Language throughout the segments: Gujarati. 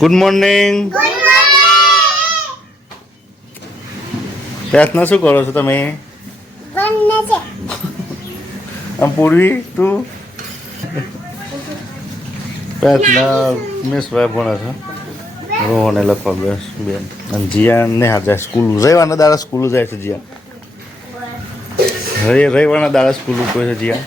Good morning. પ્રાર્થના શું કરો છો તમે? આમ પૂર્વી તું પ્રાર્થના મિસ ભાઈ ભણે છે. રોહને લખવા બેસ બેન અને જીયાન ને હા જાય સ્કૂલ. રવિવારના દાડા સ્કૂલ જાય છે જીયાન. રવિવારના દાડા સ્કૂલ કોઈ છે જીયાન.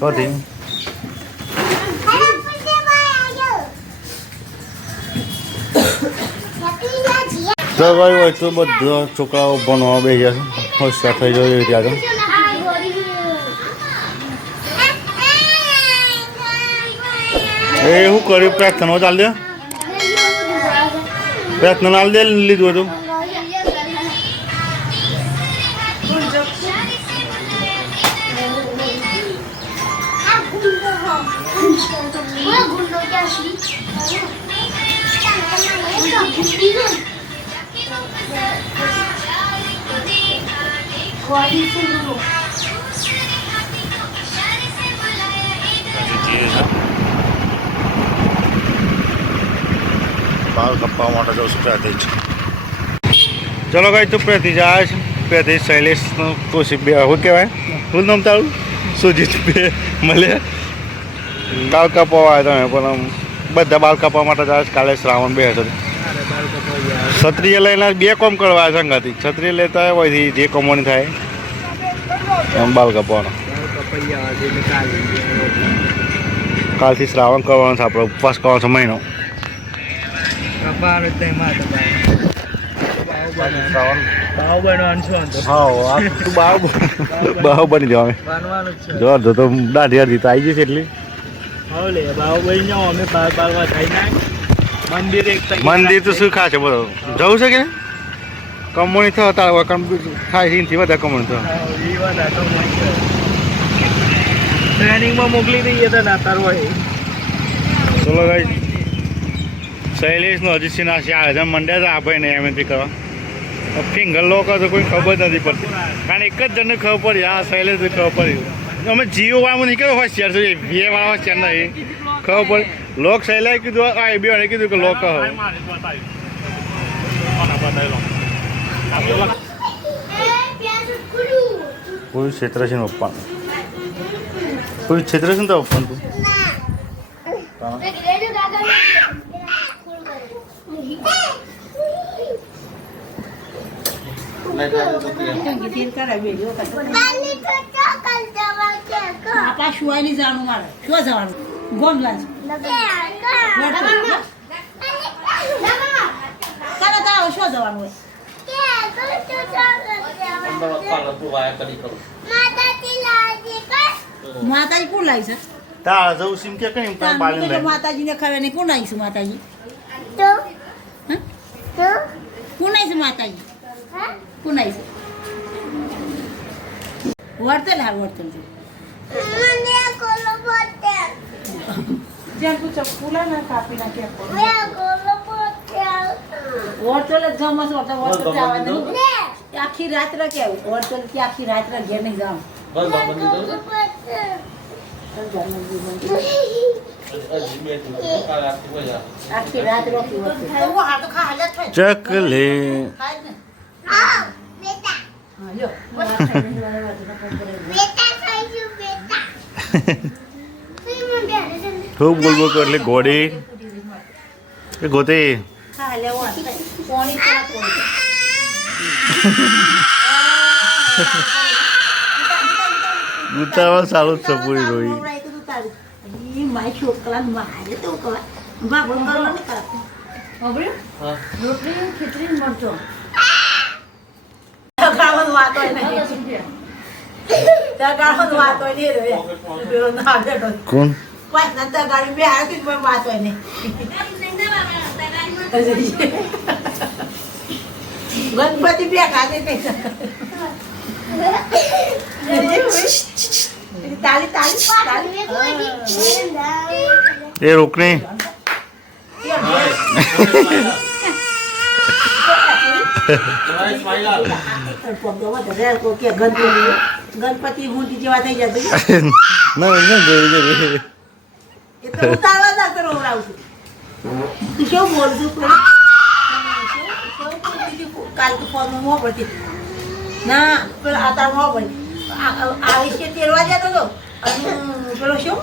ચોથી દવાઈ હોય તો બધા છોકરાઓ ભણવા બેસી જશે. હોશિયાર થઈ જાય એવી રીતે આગળ. એ શું કર્યું? પ્રાર્થના ચાલ દે. પ્રાર્થના ચાલ દે લીધું હતું. બાલ કપાવવા માટે જવું છું પ્રેતિજ. ચલો કઈ તું પ્રેતિજ આવે છે. પ્રેતિજ શૈલેષનું કોશી બે શું કહેવાય? શું નામ તારું? સુજીત બે મળે. બાલ કપાવવા આવ્યા તમે પણ બધા બાલ કપાવવા માટે જાય. કાલે શ્રાવણ બે હશે. છત્રીએ લઈને બે કોમ કરવા આવે સંગાથી. છત્રી લેતા હોય જે કમોની થાય એમ બાલ કપાવવાનો. કાલથી શ્રાવણ કરવાનો છે આપણે. ઉપવાસ કરવાનો છે મહિનો. બાવ બની જવા જો તો દાઢી અડધી તો આવી જશે એટલી. મંદિર તો શું ખાશે બરોબર જવું છે કે કમોણી થયો તાર થાય એનાથી વધારે કમોણી થયો. ટ્રેનિંગમાં મોકલી દઈએ તો ના તાર હોય. ચલો ભાઈ શૈલેષનું હજી સિનાસી આવે છે. મંડ્યા તો આપણે ને એમ કરવા ફિંગર લોકો તો કોઈ ખબર નથી પડતી. કારણ એક જ જણને ખબર પડી. હા શૈલેષ ખબર પડી. અમે જીઓ વાળામાં નીકળ્યો હોશિયાર છે. વીએ વાળા હોશિયાર નહીં ખબર પડી. લોક શૈલેષ કીધું આ બે કીધું કે લોક કોઈ ક્ષેત્ર છે ને પપ્પા કોઈ ક્ષેત્ર છે ને તો પપ્પા તું શિવાયની જાણું મારે શું જવાનું ગોમ લાજ શું જવાનું હોય માતાજી કોણ લાવી છે? તારા જવું સીમ કે કઈ માતાજીને ખબર નહીં કોણ આવી છે? માતાજી કોણ આવી છે? માતાજી કોણ આવી છે? વર્તન હાર વર્તન છે. જ્યાં તું ચપ્પુલા ના કાપી નાખ્યા વર્તલ જ જમસ વર્તલ આખી રાત રાખે વર્તલ કે આખી રાત રાખ ઘેર નહીં જામ. આખી રાત રાખી ચકલે ખૂબ બોલ બોલ કર એટલે ગોડી એ ગોતી ગુતાવા સારું જ છે પૂરી રોઈ. મારી છોકરા મારે તો રોટલી ખીચડી મરચો વાત હોય કોણ ગાડી બે આવી વાત હોય ને ગણપતિ બે ખાતે તાલી તાલી એ રોકણી Paggawa, ko kaya ganito niyo. Ganpati મોટી જેવા થઈ જશે ના જોયું એ તો હું તારા દાંત રોવડાવું છું તું શું બોલશું કાલ તો ફોનમાં મોં પડતી ના પેલા આતાર મોં પડી આવી છે તેરવા જતો હતો અને પેલો શું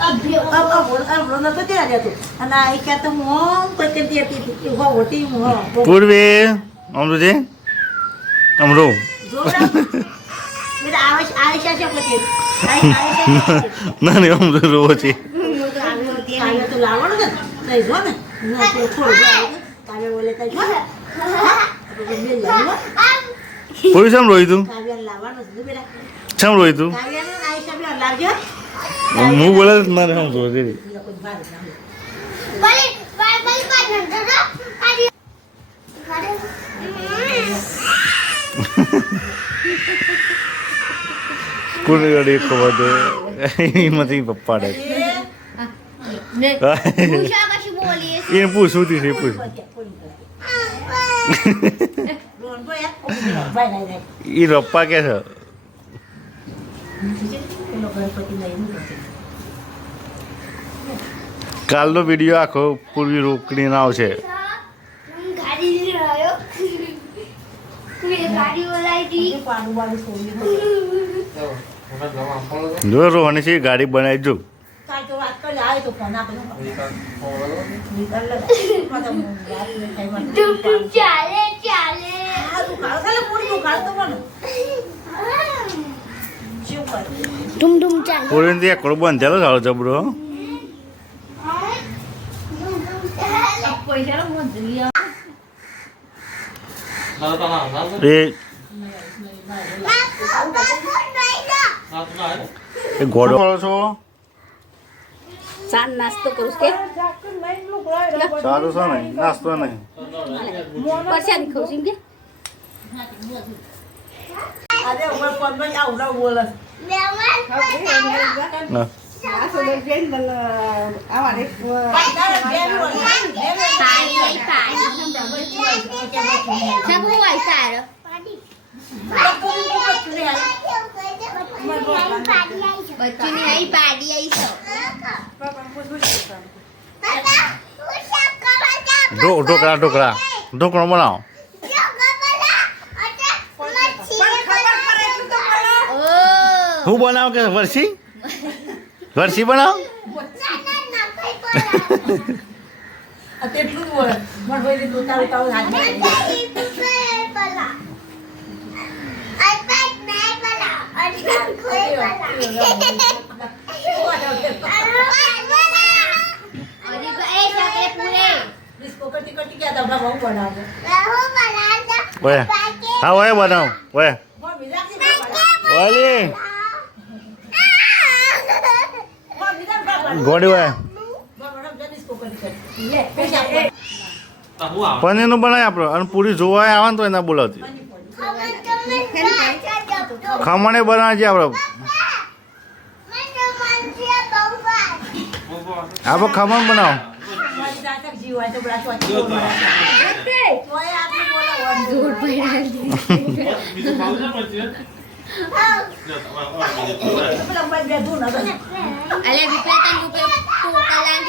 અભ્યો નતો ત્યાં જતો અને આ ક્યાં તો મોં પડતી હતી હોટી મોં પૂર્વે અમરુજી અમરો આયશા છે પછી ના નહીં અમરો રોવો છે કાલે તો લાવવાનું ને તઈ જો ને થોડું કાલે બોલે તઈ જો પૂર્વે શેમ રોઈ તું કાવ્યા લાવવાનું છે બેટા શેમ રોઈ તું કાવ્યાને આયશા બી લાવજો હું બોલે ના રે સમજો દે પૂર્વે ગાડી ખબર દે એમાંથી પપ્પા ડે એને પૂછવું તી છે પૂછ એ રપ્પા કે છે કાલનો વિડીયો આખો પૂર્વી રોકડીને આવશે જો રોહની છે ગાડી બનાવી જો કાલ તો વાત કરી આવે તો ફોન આપો પૂરી ત્યાં એકડો બંધેલો સારો જબરો એ ઘોડો કરો છો સાન નાસ્તો કરું કે સારું છે ને નાસ્તો નહીં પરસાદી ખાઉં છું કે અરે ઉપર ફોન પર આવડા બોલે ના. ઢોકળા ઢોકળો બનાવો હું બનાવ કે વર્ષી વર્ષી બનાવ તેટલું જ બોલે પણ ભાઈ દોતા ઉતાવ હાથ કટી કટી ગયા તા બહુ બનાવો ઓય હા ઓય બનાવ ઓય ઓલી ગોડી ઓય પનીરનું બનાય આપણે અને પૂરી જોવા આવે ને તો એના બોલાવતી ખમણે બનાવે છે આપણે આપણે ખમણ બનાવો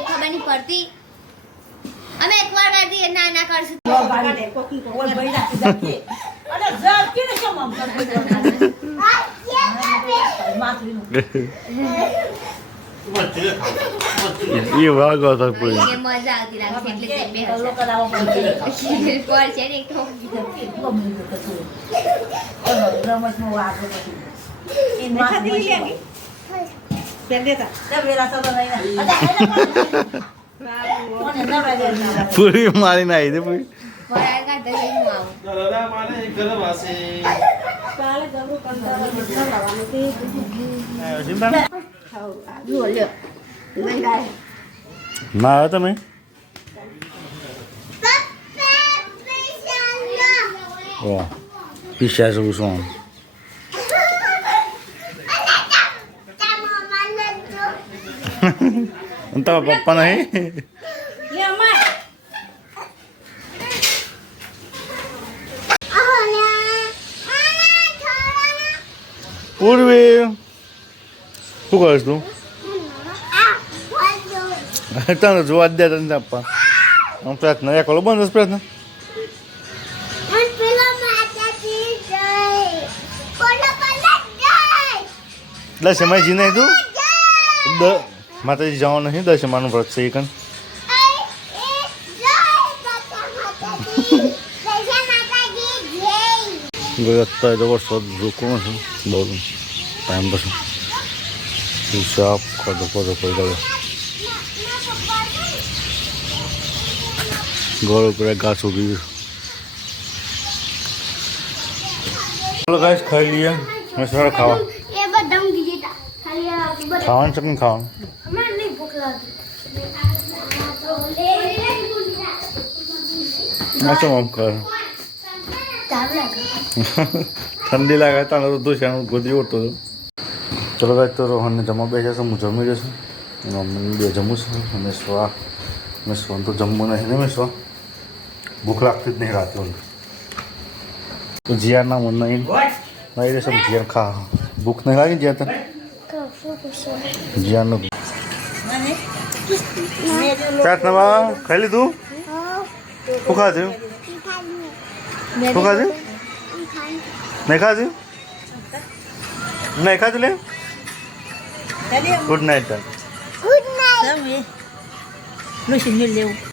ખબર નહીં પડતી અમે એકવાર કરતી ના ના કરશું એ વાગો તો પૂરી મજા આવતી રાખે એટલે તે બે પડશે ને એક તો પૂરી મારીને આવી દે પૂરી વરાળ કાઢે લઈને આવું ના આવે તમે પીસ્યા છું શું તારા પપ્પા નહીં પૂર્વી શું કરીશ તું તને જોવા જ દે તને આપવા પ્રયત્ન એક ઓલો બંધ પ્રયત્ન દશમાં જી નહીં તું માતાજી જવાનું નથી દશમાનું વ્રત છે એ કન અત્યારે તો વરસાદ રોકવાનો છે બહુ ટાઈમ પછી હિસાબ ખાધો ખાધો કરી ગયો ઘર ઉપર ઘાસ ઉગી ગયું ચાલો ગાઈસ ખાઈ લઈએ મસાલા ખાવા ખાવાનું છે કે નહીં ખાવાનું શું આમ કર ઠંડી લાગે તને તો દોસ્યાનું ગોદી ઓળતો હતો ચલો ગાઈસ તો રોહનને જમવા બેસે છે હું જમી રહ્યો છું મમ્મીને બે જમું છું અને મેં તો જમવું નહીં ને મેં ભૂખ લાગતી જ નહીં રાતે તો જીયારના મન નહીં નહીં રહેશે જીયાર ખા ભૂખ નહીં લાગી જીયા તને જીયારનું ચાટ નવા ખાઈ લીધું શું ખાધું શું ખાધું નહીં ખાધું નહીં ખાધું લે good night Lu xin nhiều liều.